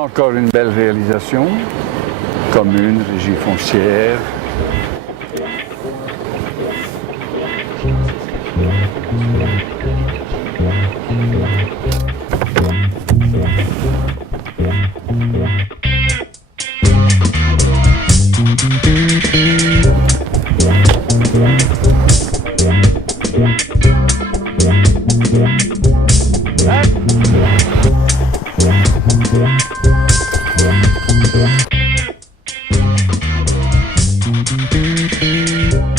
encore une belle réalisation. Commune, régie foncière.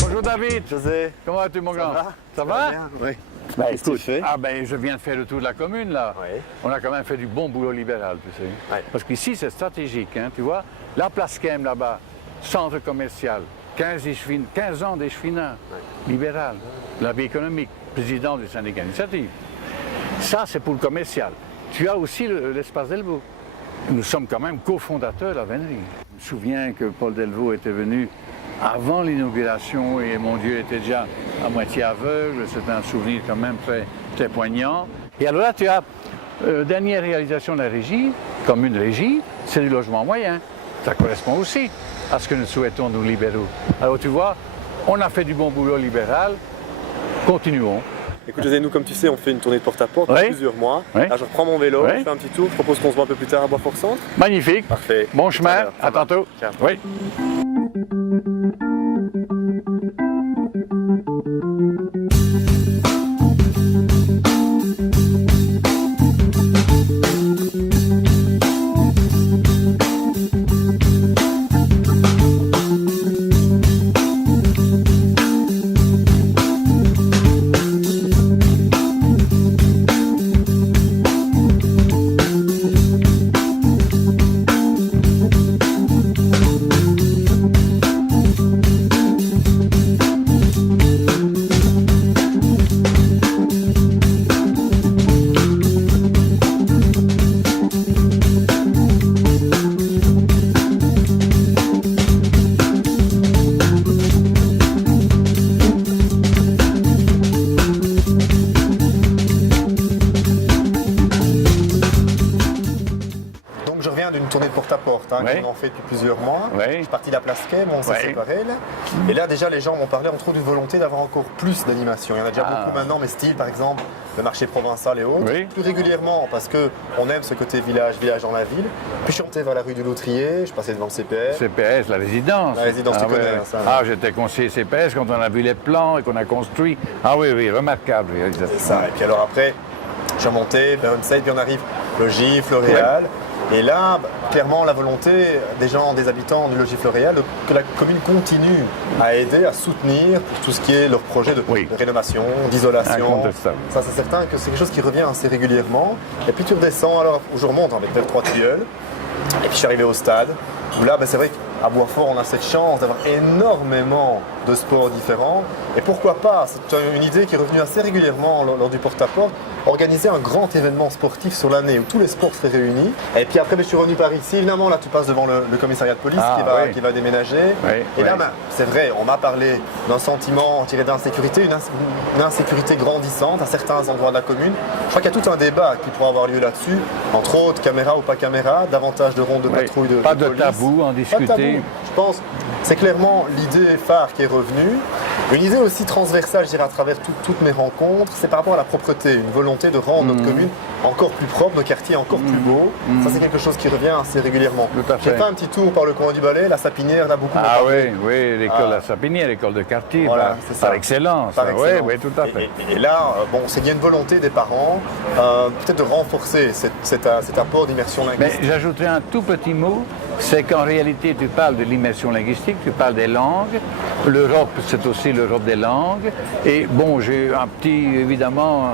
Bonjour David. José, Comment vas-tu mon grand? Ça va va? bien? Oui. Ben, Qu'est-ce que tu écoute, fais? je viens de faire le tour de la commune là. Oui. On a quand même fait du bon boulot libéral, tu sais. Ouais. Parce qu'ici c'est stratégique, hein, tu vois. La place Kem là-bas, centre commercial, 15 ans d'échevinat, libéral, la vie économique, président du syndicat Initiative. Ça c'est pour le commercial. Tu as aussi l'espace Delvaux. Nous sommes quand même cofondateurs de la vénerie. Je me souviens que Paul Delvaux était venu avant l'inauguration et mon Dieu était déjà à moitié aveugle. C'est un souvenir quand même très, très poignant. Et alors là, tu as dernière réalisation de la régie, comme une régie, c'est du logement moyen. Ça correspond aussi à ce que nous souhaitons, nous libéraux. Alors tu vois, on a fait du bon boulot libéral, continuons. Écoute José, nous comme tu sais, on fait une tournée de porte-à-porte Oui. depuis plusieurs mois. Oui. Là je reprends mon vélo, Oui. je fais un petit tour, je propose qu'on se voit un peu plus tard à Boisfort-Centre. Magnifique. Parfait. Bon Tout chemin, l'heure, ça à va. tantôt. Ciao. Oui. Donc je reviens d'une tournée de porte-à-porte, Oui. qu'on en fait depuis plusieurs mois. Oui. Je suis parti de la place Quai, on s'est Oui. séparés là. Et là déjà les gens m'ont parlé, on trouve une volonté d'avoir encore plus d'animation. Il y en a déjà Ah. beaucoup maintenant, mais style par exemple le marché provençal et autres. Oui. Plus régulièrement parce qu'on aime ce côté village dans la ville. Puis je suis monté vers la rue du Loutrier, je passais devant le CPR. CPS, la résidence. La résidence, tu connais, ouais. ça, ouais. Ah, j'étais conseiller CPS quand on a vu les plans et qu'on a construit. Ah oui, oui, remarquable réalisation. C'est ça. Et puis alors après, je suis remonté vers une site, puis on arrive le Logis, Floréal. Et là, clairement, la volonté des gens, des habitants du Logis Floréal, que la commune continue à aider, à soutenir pour tout ce qui est leur projet de, Oui. de rénovation, d'isolation. Incontestable. Ça, c'est certain que c'est quelque chose qui revient assez régulièrement. Et puis tu redescends, alors je remonte avec vers Trois-Tilleuls. Et puis je suis arrivé au stade, où là, c'est vrai qu'à Boisfort, on a cette chance d'avoir énormément de sports différents. Et pourquoi pas, c'est une idée qui est revenue assez régulièrement lors du porte-à-porte, organiser un grand événement sportif sur l'année où tous les sports seraient réunis. Et puis après, je suis revenu par ici. Évidemment, là, tu passes devant le commissariat de police Ah, qui va déménager. Oui, Et là, oui. c'est vrai, on m'a parlé d'un sentiment tiré d'insécurité, une insécurité grandissante à certains endroits de la commune. Je crois qu'il y a tout un débat qui pourra avoir lieu là-dessus, entre autres, caméra ou pas caméra, davantage de rondes de Oui. patrouille de Pas de police. tabou, en Pas de discuter. tabou. Je pense c'est clairement l'idée phare qui est revenue. Une idée aussi transversale, je dirais, à travers toutes mes rencontres, c'est par rapport à la propreté, une volonté de rendre notre commune encore plus propre, nos quartiers encore plus beaux. Ça, c'est quelque chose qui revient assez régulièrement. Tout à J'ai fait. fait un petit tour par le coin du Balai, la Sapinière, là, beaucoup. Ah m'ont parlé. oui, oui, l'école Ah. à Sapinière, l'école de quartier, Voilà, c'est ça. par excellence. Par Oui, excellence. oui, tout à fait. Et là, c'est qu'il y a une volonté des parents, peut-être de renforcer cet apport d'immersion Mais linguistique. j'ajouterai un tout petit mot, c'est qu'en réalité, tu parles de l'immersion linguistique, tu parles des langues. L'Europe, c'est aussi l'Europe des langues. Et bon, j'ai évidemment,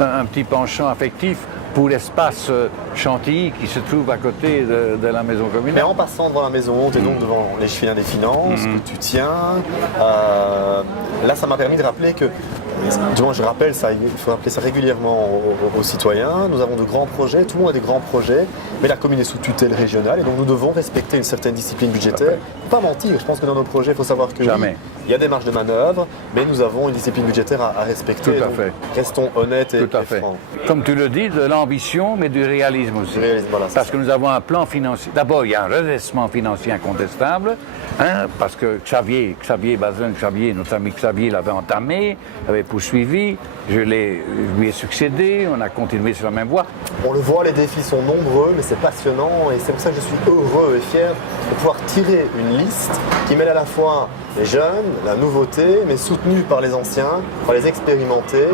un petit penchant affectif pour l'espace Chantilly qui se trouve à côté de la maison Mais communale. en passant devant la maison, tu es donc devant l'échevin des finances que tu tiens. Là, ça m'a permis de rappeler que, du moins je rappelle ça, il faut rappeler ça régulièrement aux citoyens. Nous avons de grands projets, tout le monde a des grands projets, mais la commune est sous tutelle régionale et donc nous devons respecter une certaine discipline budgétaire. pas mentir. Je pense que dans nos projets, il faut savoir que Jamais. il y a des marges de manœuvre, mais nous avons une discipline budgétaire à respecter. Tout à donc fait. Restons honnêtes et Tout à fait. francs. Comme tu le dis, de l'ambition, mais du réalisme aussi. Du réalisme, voilà, c'est Parce ça. que nous avons un plan financier. D'abord, il y a un redressement financier incontestable, parce que Xavier Bazin, notre ami Xavier l'avait entamé, l'avait poursuivi, je lui ai succédé, on a continué sur la même voie. On le voit, les défis sont nombreux, mais c'est passionnant et c'est pour ça que je suis heureux et fier de pouvoir tirer une liste qui mêle à la fois les jeunes, la nouveauté, mais soutenue par les anciens, par les expérimentés,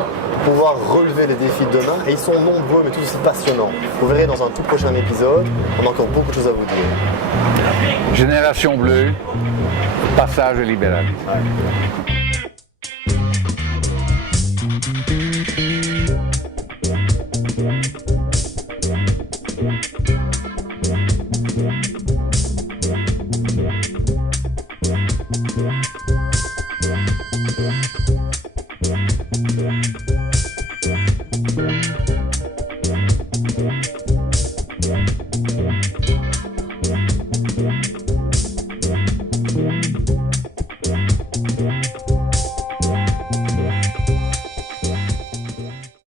pour pouvoir relever les défis de demain. Et ils sont nombreux, mais tout aussi passionnants. Vous verrez dans un tout prochain épisode, on a encore beaucoup de choses à vous dire. Génération bleue, passage au libéralisme. Ouais.